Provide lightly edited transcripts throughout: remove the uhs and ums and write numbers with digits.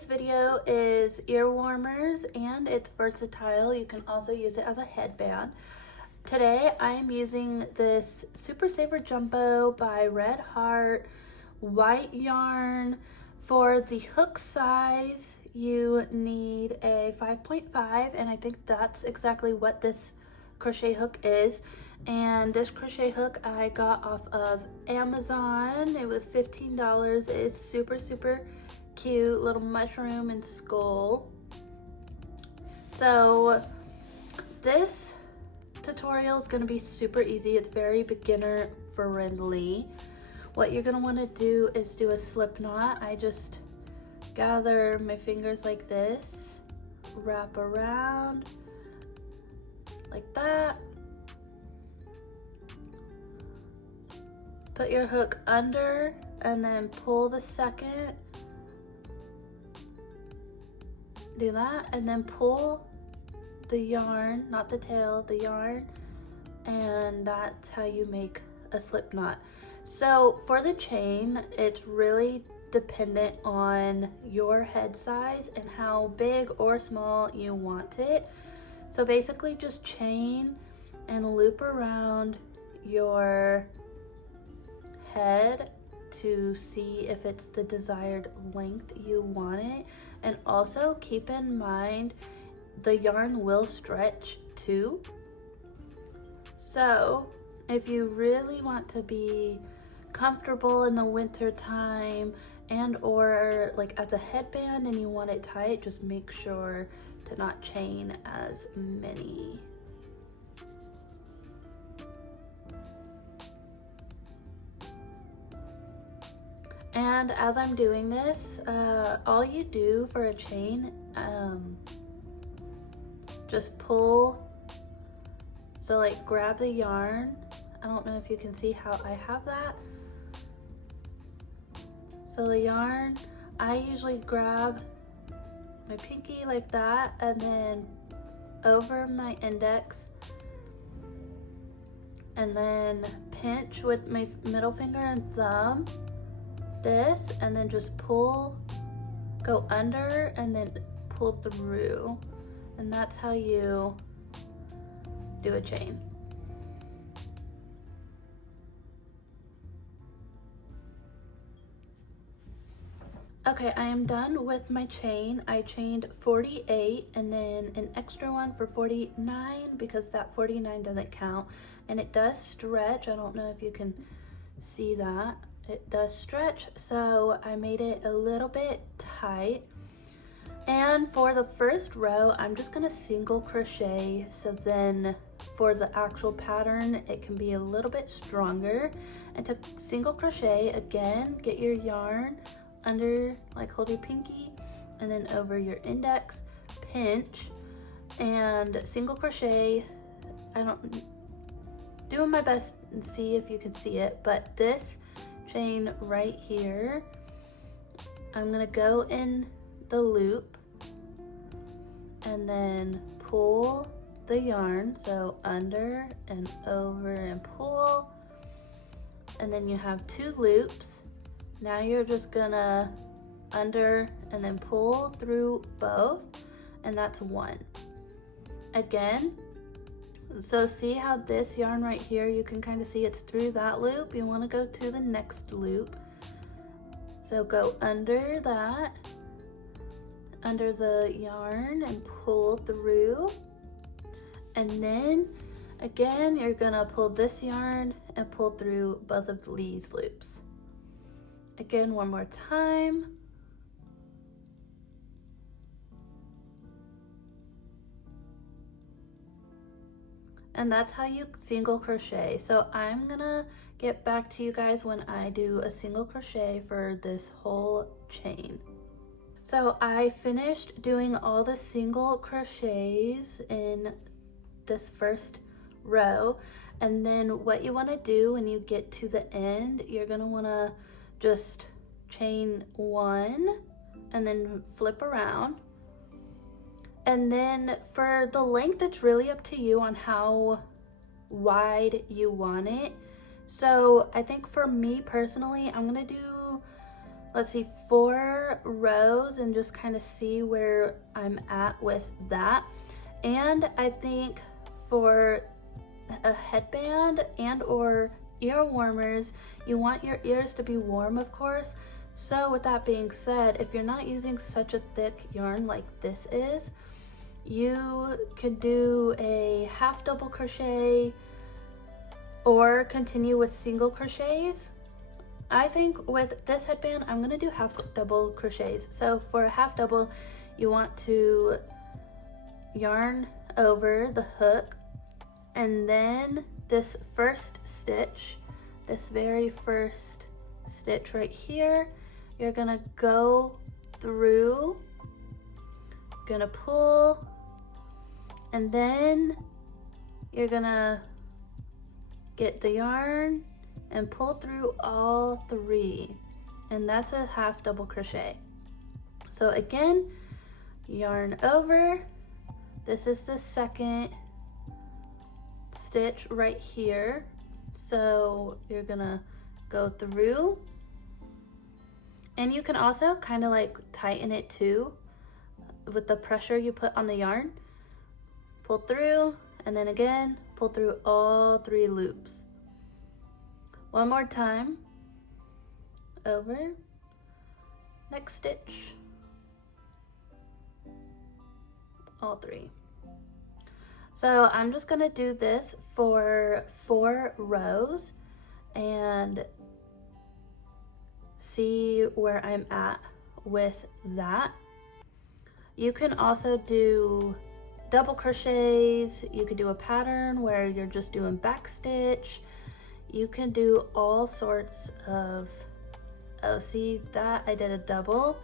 Today's video is ear warmers and it's versatile. You can also use it as a headband. Today I am using this Super Saver Jumbo by Red Heart white yarn. For the hook size you need a 5.5 and I think that's exactly what this crochet hook is. And this crochet hook I got off of Amazon. It was $15. It is super cute, little mushroom and skull. So this tutorial is going to be super easy. It's very beginner friendly. What you're going to want to do is do a slip knot. I just gather my fingers like this, wrap around like that, put your hook under and then pull the second, do that, and then pull the yarn, not the tail, the yarn, and that's how you make a slip knot. So for the chain, it's really dependent on your head size and how big or small you want it. So basically just chain and loop around your head to see if it's the desired length you want it. And also keep in mind the yarn will stretch too. So if you really want to be comfortable in the winter time and or like as a headband and you want it tight, just make sure to not chain as many. And as I'm doing this, all you do for a chain, just pull, so like grab the yarn. I don't know if you can see how I have that. So the yarn, I usually grab my pinky like that and then over my index and then pinch with my middle finger and thumb this, and then just pull, go under and then pull through, and that's how you do a chain. Okay, I am done with my chain. I chained 48 and then an extra one for 49 because that 49 doesn't count, and it does stretch. I don't know if you can see that. It does stretch, so I made it a little bit tight. And for the first row, I'm just gonna single crochet, so then for the actual pattern, it can be a little bit stronger. And to single crochet, again, get your yarn under, like hold your pinky, and then over your index, pinch, and single crochet. I don't, doing my best and see if you can see it, but this chain right here, I'm gonna go in the loop and then pull the yarn, so under and over and pull, and then you have 2 loops. Now you're just gonna under and then pull through both, and that's 1. Again, so see how this yarn right here, you can kind of see it's through that loop. You want to go to the next loop, so go under that, under the yarn, and pull through, and then again you're gonna pull this yarn and pull through both of these loops. Again, one more time. And that's how you single crochet. So I'm gonna get back to you guys when I do a single crochet for this whole chain. So I finished doing all the single crochets in this first row, and then what you want to do when you get to the end, you're gonna want to just chain 1 and then flip around. And then for the length, it's really up to you on how wide you want it. So I think for me personally, I'm gonna do let's see, 4 rows and just kind of see where I'm at with that. And I think for a headband and or ear warmers, you want your ears to be warm, of course. So with that being said, if you're not using such a thick yarn like this is, you could do a half double crochet or continue with single crochets. I think with this headband, I'm gonna do half double crochets. So for a half double, you want to yarn over the hook, and then this first stitch, this very first stitch right here, you're gonna go through, gonna pull, and then you're gonna get the yarn and pull through all 3, and that's a half double crochet. So again, yarn over, this is the second stitch right here, so you're gonna go through, and you can also kind of like tighten it too with the pressure you put on the yarn. Pull through, and then again pull through all 3 loops. One more time, over, next stitch, all 3. So I'm just gonna do this for 4 rows and see where I'm at with that. You can also do double crochets, you could do a pattern where you're just doing back stitch. You can do all sorts of, oh, see that I did a double,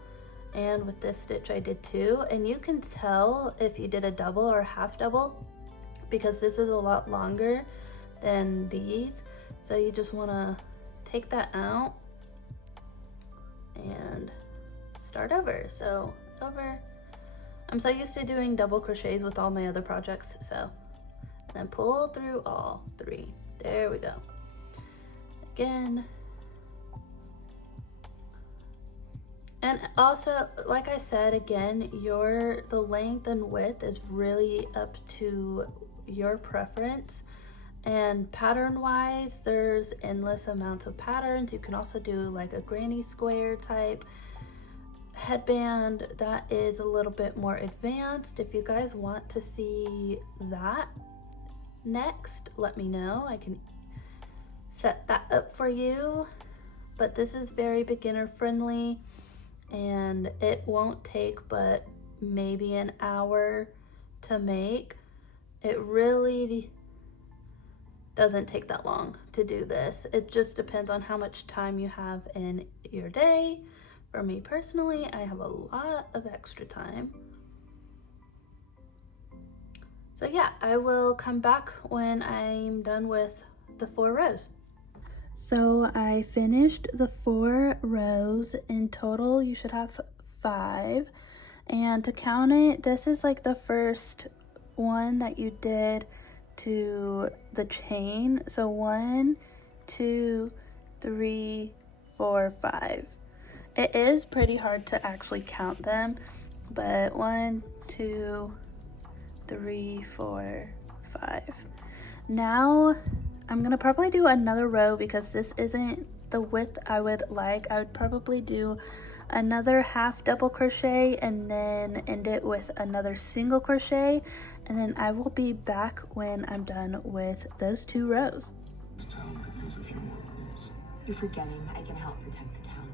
and with this stitch I did 2, and you can tell if you did a double or half double because this is a lot longer than these. So you just want to take that out and start over. So over, I'm so used to doing double crochets with all my other projects, so then pull through all 3. There we go. Again, and also, like I said, again, the length and width is really up to your preference. And pattern wise, there's endless amounts of patterns. You can also do like a granny square type headband that is a little bit more advanced. If you guys want to see that next, let me know. I can set that up for you, but this is very beginner friendly and it won't take but maybe an hour to make. It really doesn't take that long to do this. It just depends on how much time you have in your day. For me personally, I have a lot of extra time. So yeah, I will come back when I'm done with the 4 rows. So I finished the 4 rows. In total, you should have 5. And to count it, this is like the first one that you did to the chain. So 1, 2, 3, 4, 5. It is pretty hard to actually count them, but 1, 2, 3, 4, 5. Now I'm gonna probably do another row because this isn't the width I would like. I would probably do another half double crochet and then end it with another single crochet, and then I will be back when I'm done with those 2 rows. This town could use a few more rules. You're forgetting I can help protect the town.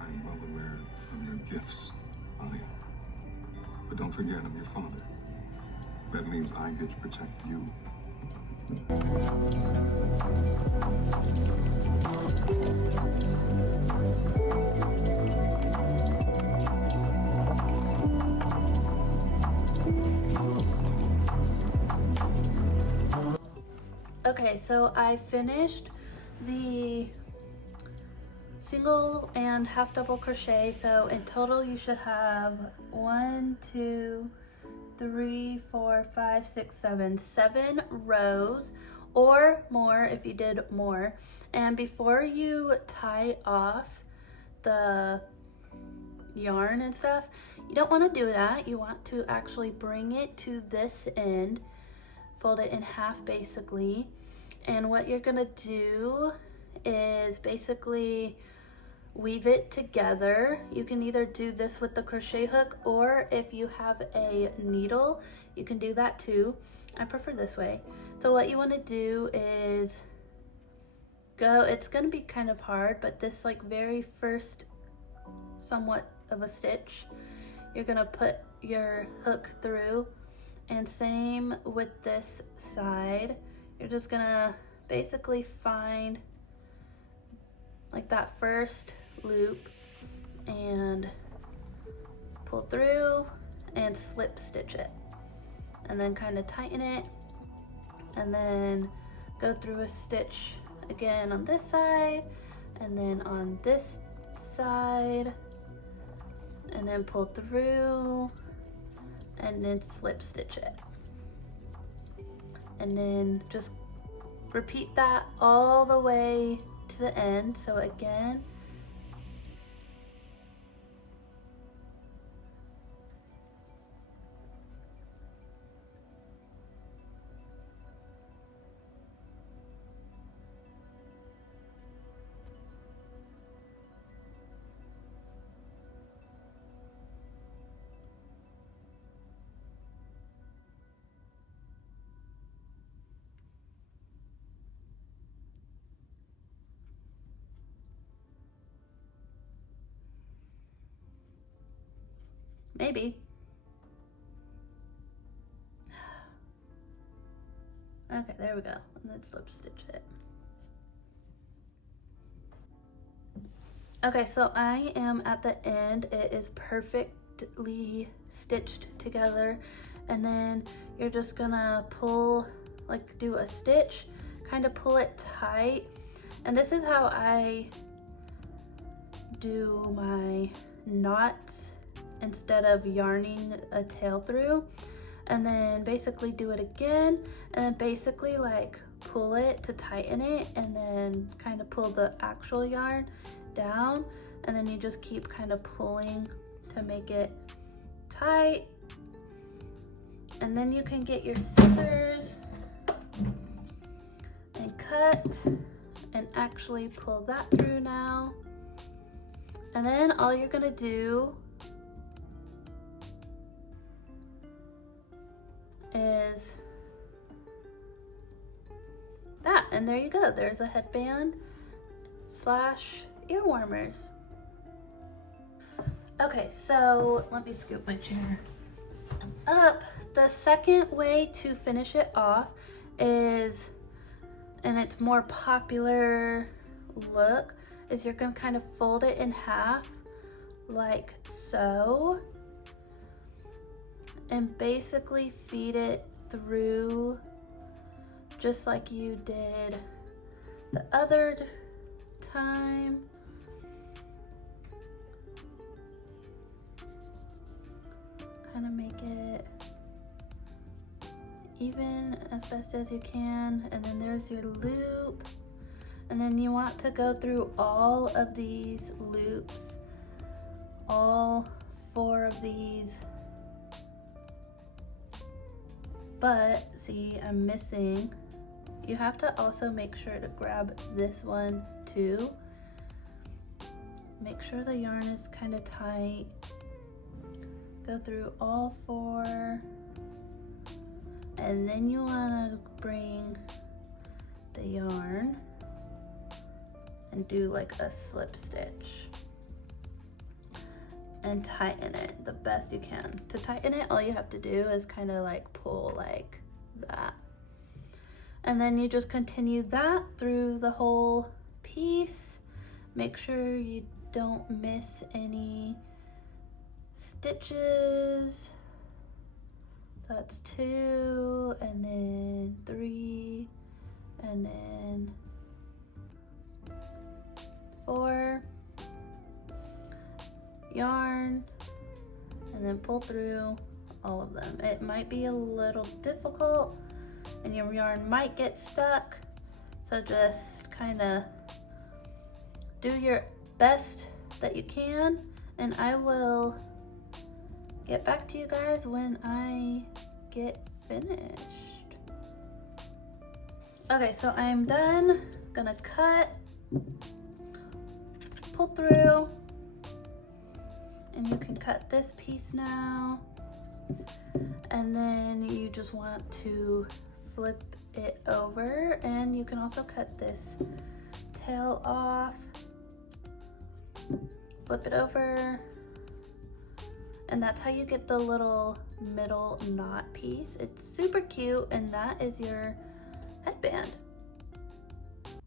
I'm well aware of your gifts, honey. But don't forget, I'm your father. That means I get to protect you. Okay, so I finished the single and half double crochet. So in total you should have 1, 2, 3, 4, 5, 6, 7 rows or more if you did more. And before you tie off the yarn and stuff. You don't want to do that. You want to actually bring it to this end, fold it in half basically, and what you're gonna do is basically weave it together. You can either do this with the crochet hook, or if you have a needle, you can do that too. I prefer this way. So what you want to do is it's gonna be kind of hard, but this like very first somewhat of a stitch, you're gonna put your hook through, and same with this side. You're just gonna basically find like that first loop and pull through and slip stitch it, and then kind of tighten it, and then go through a stitch again on this side, and then on this side, and then pull through and then slip stitch it, and then just repeat that all the way to the end. So again, maybe. Okay, there we go. And then slip stitch it. Okay, so I am at the end. It is perfectly stitched together. And then you're just gonna pull, like do a stitch, kind of pull it tight. And this is how I do my knots instead of yarning a tail through. And then basically do it again, and then basically like pull it to tighten it, and then kind of pull the actual yarn down, and then you just keep kind of pulling to make it tight. And then you can get your scissors and cut and actually pull that through now. And then all you're gonna do is that, and there you go. There's a headband / ear warmers. Okay, so let me scoop my chair up. The second way to finish it off is, and it's more popular look, is you're gonna kind of fold it in half like so, and basically feed it through just like you did the other time. Kind of make it even as best as you can, and then there's your loop, and then you want to go through all of these loops, all 4 of these. But see, I'm missing. You have to also make sure to grab this one too. Make sure the yarn is kind of tight. Go through all 4. And then you want to bring the yarn and do like a slip stitch and tighten it the best you can. To tighten it, all you have to do is kind of like pull like that. And then you just continue that through the whole piece. Make sure you don't miss any stitches. So that's 2, and then 3, and then 4. Yarn, and then pull through all of them. It might be a little difficult and your yarn might get stuck, so just kind of do your best that you can, and I will get back to you guys when I get finished. Okay, so I'm done. Gonna cut, pull through, and you can cut this piece now, and then you just want to flip it over, and you can also cut this tail off, flip it over, and that's how you get the little middle knot piece. It's super cute, and that is your headband.